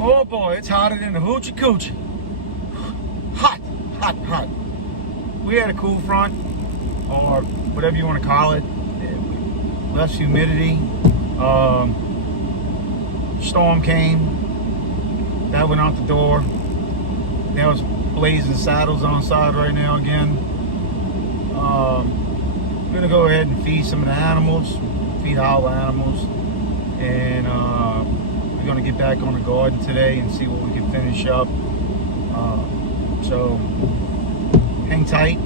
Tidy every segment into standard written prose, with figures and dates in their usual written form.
Oh boy, it's hotter than a hoochie coochie. Hot, hot, hot. We had a cool front, or whatever you want to call it. Less humidity. Storm came. That went out the door. There was blazing saddles on side right now again. We're gonna go ahead and feed some of the animals, feed our animals, and we're gonna get back on the garden today and see what we can finish up. So hang tight.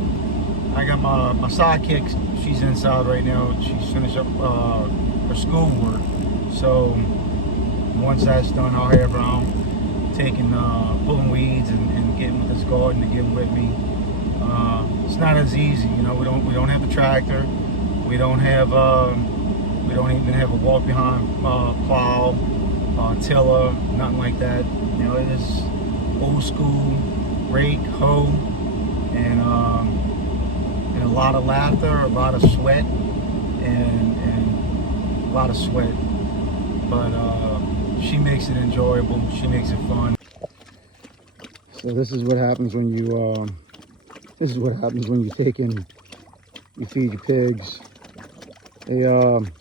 I got my sidekick. She's inside right now. She's finished up her schoolwork. So once that's done, I'll have her on taking pulling weeds and getting with this garden to get with me. It's not as easy, you know. We don't have a tractor. We don't even have a walk behind plow, tiller, nothing like that. You know, it is old school rake, hoe, and a lot of laughter, a lot of sweat, and a lot of sweat. But she makes it enjoyable. She makes it fun. So this is what happens when you take and you feed your pigs. They I'm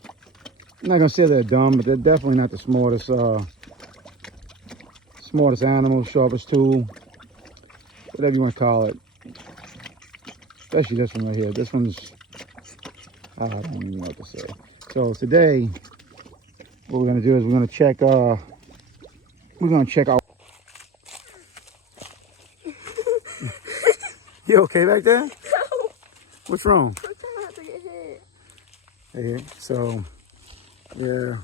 not gonna say they're dumb, but they're definitely not the smartest animal, sharpest tool, whatever you want to call it. Especially this one right here. This one's, I don't even know what to say. So today, what we're gonna do is we're gonna check our. You okay back there? No. What's wrong? I'm trying not to get hit. Hey, so yeah.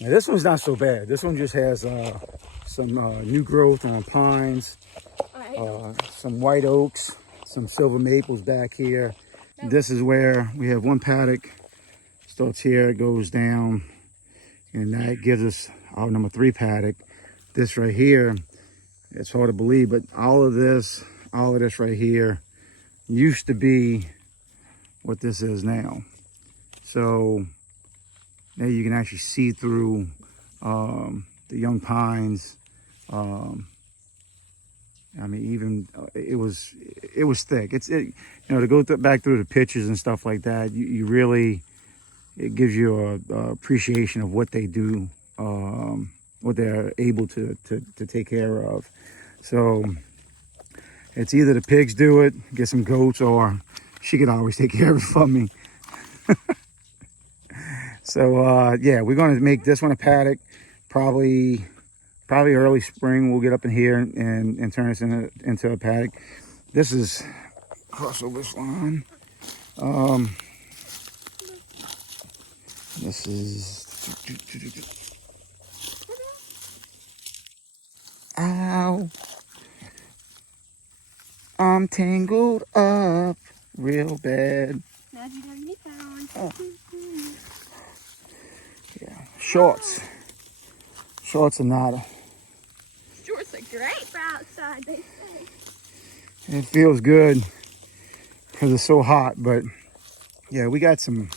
Now this one's not so bad. This one just has some new growth on pines, some white oaks, some silver maples back here. This is where we have one paddock. Starts here, it goes down, and that gives us our number 3 paddock. This right here, it's hard to believe, but all of this right here used to be what this is now. So now you can actually see through the young pines. I mean, even it was thick. You know, to go back through the pictures and stuff like that, you really, it gives you a appreciation of what they do, what they're able to take care of. So it's either the pigs do it, get some goats, or she could always take care of it for me. So yeah, we're going to make this one a paddock. Probably early spring we'll get up in here and turn this into a paddock. This is crossover this line. This is, ow, I'm tangled up real bad. Now you have me found. Oh. Yeah, shorts are not. Shorts are great for outside, they say. It feels good because it's so hot, but yeah, we got some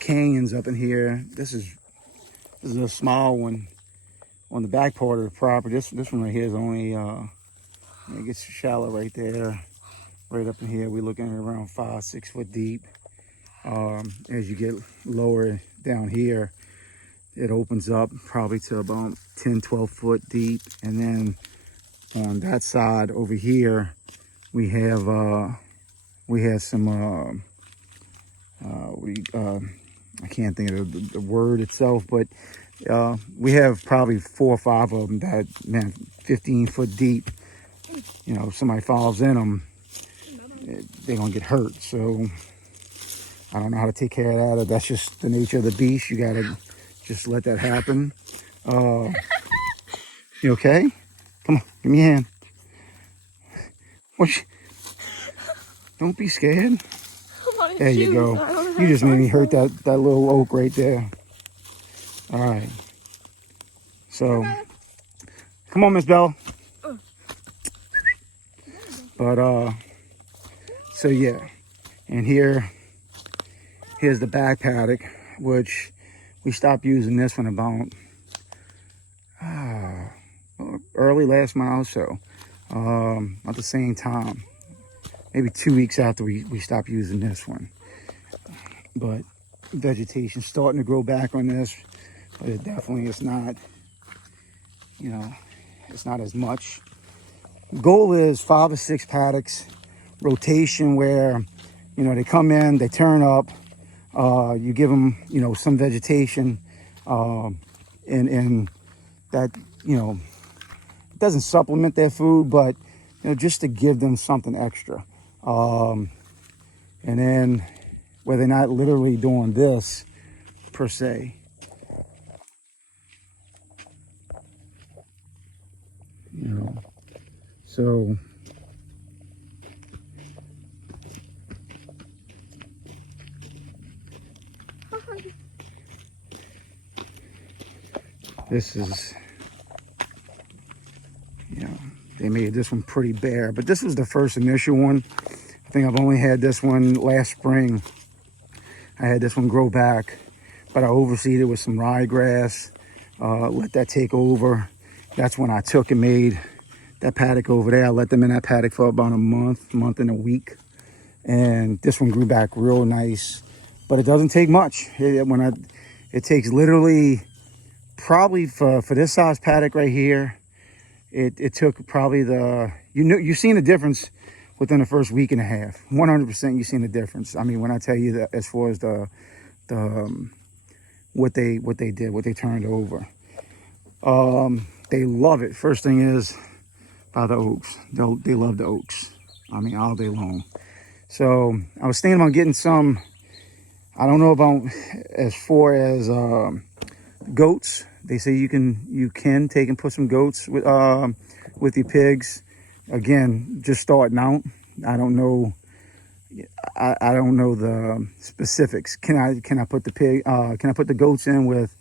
canyons up in here. This is a small one on the back part of the property. This one right here is only it gets shallow right there. Right up in here, we're looking at around 5-6 foot deep. As you get lower down here, it opens up probably to about 10-12 foot deep. And then on that side over here, we have some I can't think of the word itself, but we have probably 4 or 5 of them that, man, 15 foot deep. You know, if somebody falls in them, they're gonna get hurt. So I don't know how to take care of that. That's just the nature of the beast. You gotta just let that happen. You okay? Come on, give me a hand. Don't be scared. There you go. You just made me hurt that little oak right there. All right. So, come on, Miss Bella. But so yeah, and here Here's the back paddock, which we stopped using this one about early last month or so, at the same time. Maybe 2 weeks after we stopped using this one. But vegetation's starting to grow back on this, but it definitely is not, you know, it's not as much. Goal is 5 or 6 paddocks, rotation where, you know, they come in, they turn up, you give them, you know, some vegetation, and that, you know, doesn't supplement their food, but, you know, just to give them something extra. And then where they're not literally doing this per se. You know, so this is, you know, they made this one pretty bare, but this was the first initial one. I think I've only had this one last spring. I had this one grow back, but I overseeded with some ryegrass, let that take over. That's when I took and made that paddock over there. I let them in that paddock for about a month and a week. And this one grew back real nice, but it doesn't take much. It takes literally, probably for this size paddock right here, it took probably you've seen the difference within the first week and a half. 100% you've seen the difference. I mean, when I tell you that, as far as what they turned over. They love it. First thing is by the oaks. They love the oaks. I mean, all day long. So I was thinking about getting some, I don't know about as far as goats. They say you can take and put some goats with your pigs. Again, just starting out. I don't know. I don't know the specifics. Can I put the pig? Can I put the goats in with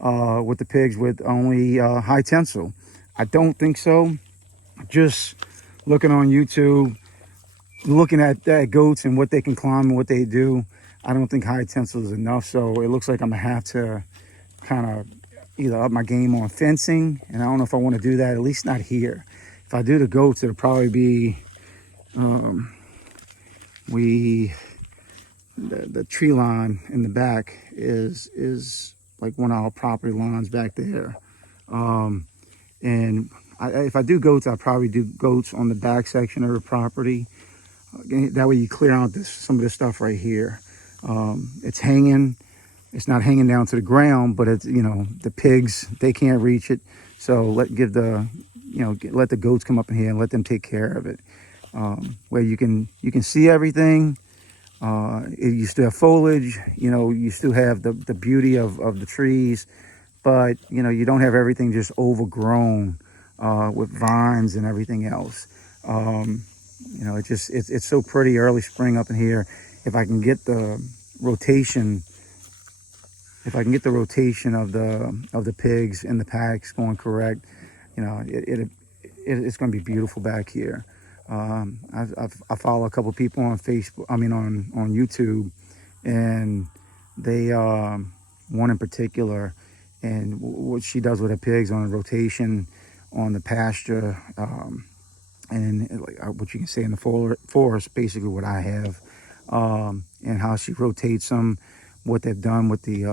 the pigs with only high tensile? I don't think so. Just looking on YouTube, looking at goats and what they can climb and what they do, I don't think high tensile is enough. So it looks like I'm gonna have to kind of either up my game on fencing, and I don't know if I want to do that, at least not here. If I do the goats, it'll probably be the tree line in the back is like one of our property lines back there. And if I do goats, I'll probably do goats on the back section of the property. That way you clear out some of this stuff right here. It's hanging. It's not hanging down to the ground, but it's, you know, the pigs, they can't reach it. So let the goats come up in here and let them take care of it. Where you can see everything. You still have foliage, you know, you still have the beauty of the trees, but, you know, you don't have everything just overgrown with vines and everything else. You know, it's so pretty early spring up in here. If I can get the rotation, of the pigs and the packs going correct, you know, it's going to be beautiful back here. I follow a couple people on Facebook, on YouTube, and they, one in particular, and what she does with her pigs on a rotation on the pasture, and what you can say in the forest, basically what I have, and how she rotates them, what they've done with the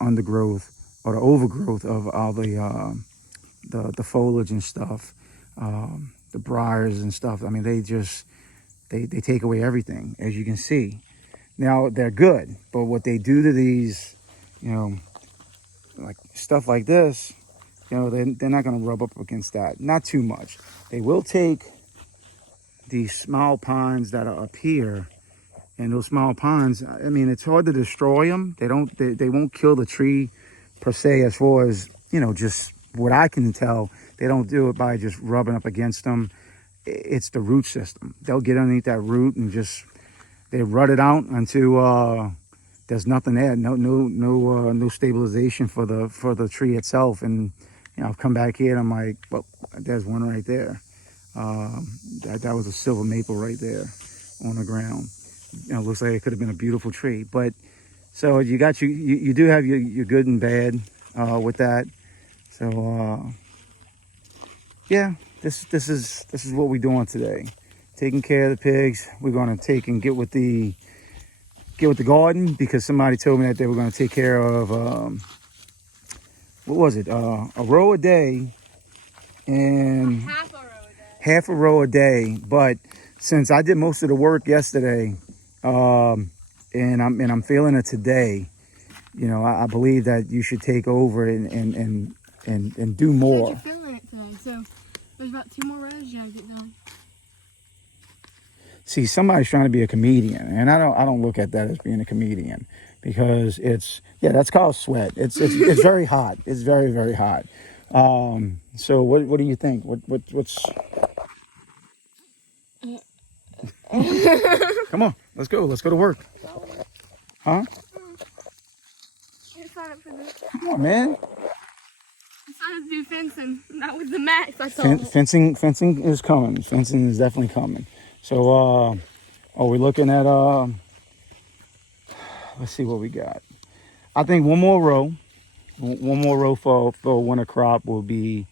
undergrowth or the overgrowth of all the foliage and stuff, the briars and stuff. I mean, they take away everything, as you can see. Now, they're good, but what they do to these, you know, like stuff like this, you know, they're not going to rub up against that. Not too much. They will take these small pines that are up here, and those small pines, I mean, it's hard to destroy them. They won't kill the tree per se, as far as, you know, just what I can tell. They don't do it by just rubbing up against them. It's the root system. They'll get underneath that root and they rut it out until there's nothing there, no stabilization for the tree itself. And, you know, I've come back here and I'm like, well, there's one right there. That was a silver maple right there on the ground. You know, it looks like it could have been a beautiful tree, but So you got you do have your good and bad with that. So yeah, this is what we're doing today. Taking care of the pigs. We're gonna take and get with the garden because somebody told me that they were gonna take care of what was it? A row a day and half a row a day. But since I did most of the work yesterday, and I'm feeling it today, you know, I believe that you should take over and do more. You're feeling it today, so there's about 2 more rows you gotta get done. See, somebody's trying to be a comedian, and I don't look at that as being a comedian because that's called sweat. It's very hot. It's very, very hot. So what do you think? What's Come on, let's go. Let's go to work. Huh? I signed up for this. Come on, man. I signed up to do fencing, not with the max. I saw Fencing is coming. Fencing is definitely coming. So are we looking at let's see what we got. I think one more row for winter crop will be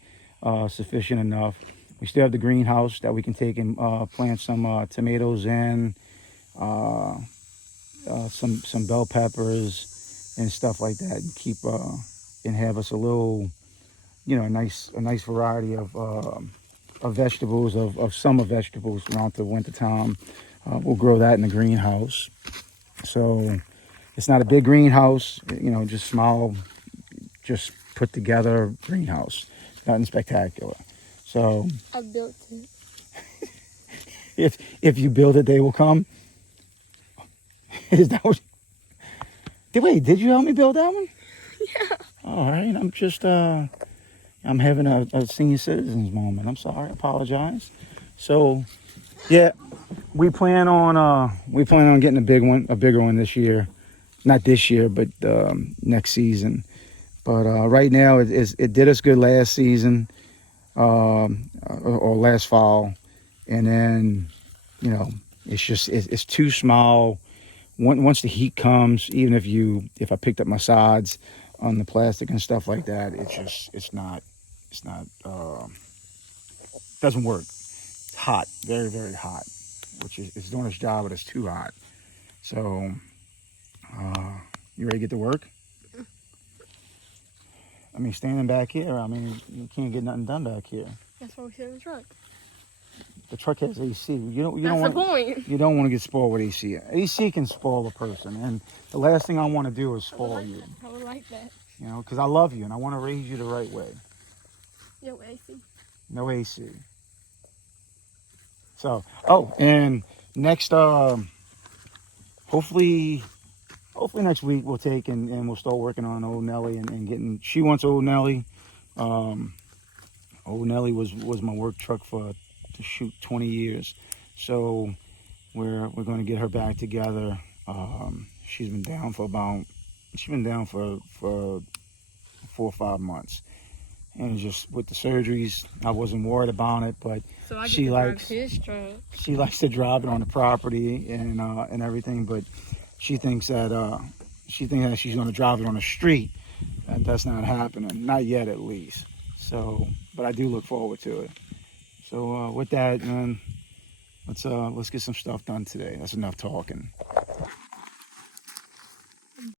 sufficient enough. We still have the greenhouse that we can take and plant some tomatoes in, some bell peppers and stuff like that, and keep and have us a little, you know, a nice variety of vegetables, of summer vegetables around the winter time. We'll grow that in the greenhouse. So it's not a big greenhouse, you know, just small, just put together greenhouse, nothing spectacular. So I built it. if you build it, they will come. Is that what? Wait, did you help me build that one? Yeah. All right, I'm just I'm having a senior citizens moment. I'm sorry, I apologize. So yeah, we plan on getting a bigger one this year. Not this year, but next season. But right now, it did us good last season. Or last fall, and then, you know, it's too small. Once the heat comes, even if I picked up my sods on the plastic and stuff like that, it's not doesn't work. It's hot, very, very hot, which is doing its job, but it's too hot. So you ready to get to work? I mean, standing back here, I mean, you can't get nothing done back here. That's why we sit in the truck. The truck has AC. That's the point. You don't want to get spoiled with AC. AC can spoil a person, and the last thing I want to do is spoil you. I would like that. You know, because I love you and I want to raise you the right way. No AC. No AC. So, and next, hopefully next week we'll take and we'll start working on Old Nelly and getting. She wants Old Nelly. Old Nelly was my work truck to shoot 20 years. So we're going to get her back together. She's been down for 4 or 5 months. And just with the surgeries, I wasn't worried about it, but so she likes his truck. She likes to drive it on the property and everything, but she thinks that she's going to drive it on the street. That's not happening, not yet at least. So, but I do look forward to it. So with that, man, let's get some stuff done today. That's enough talking.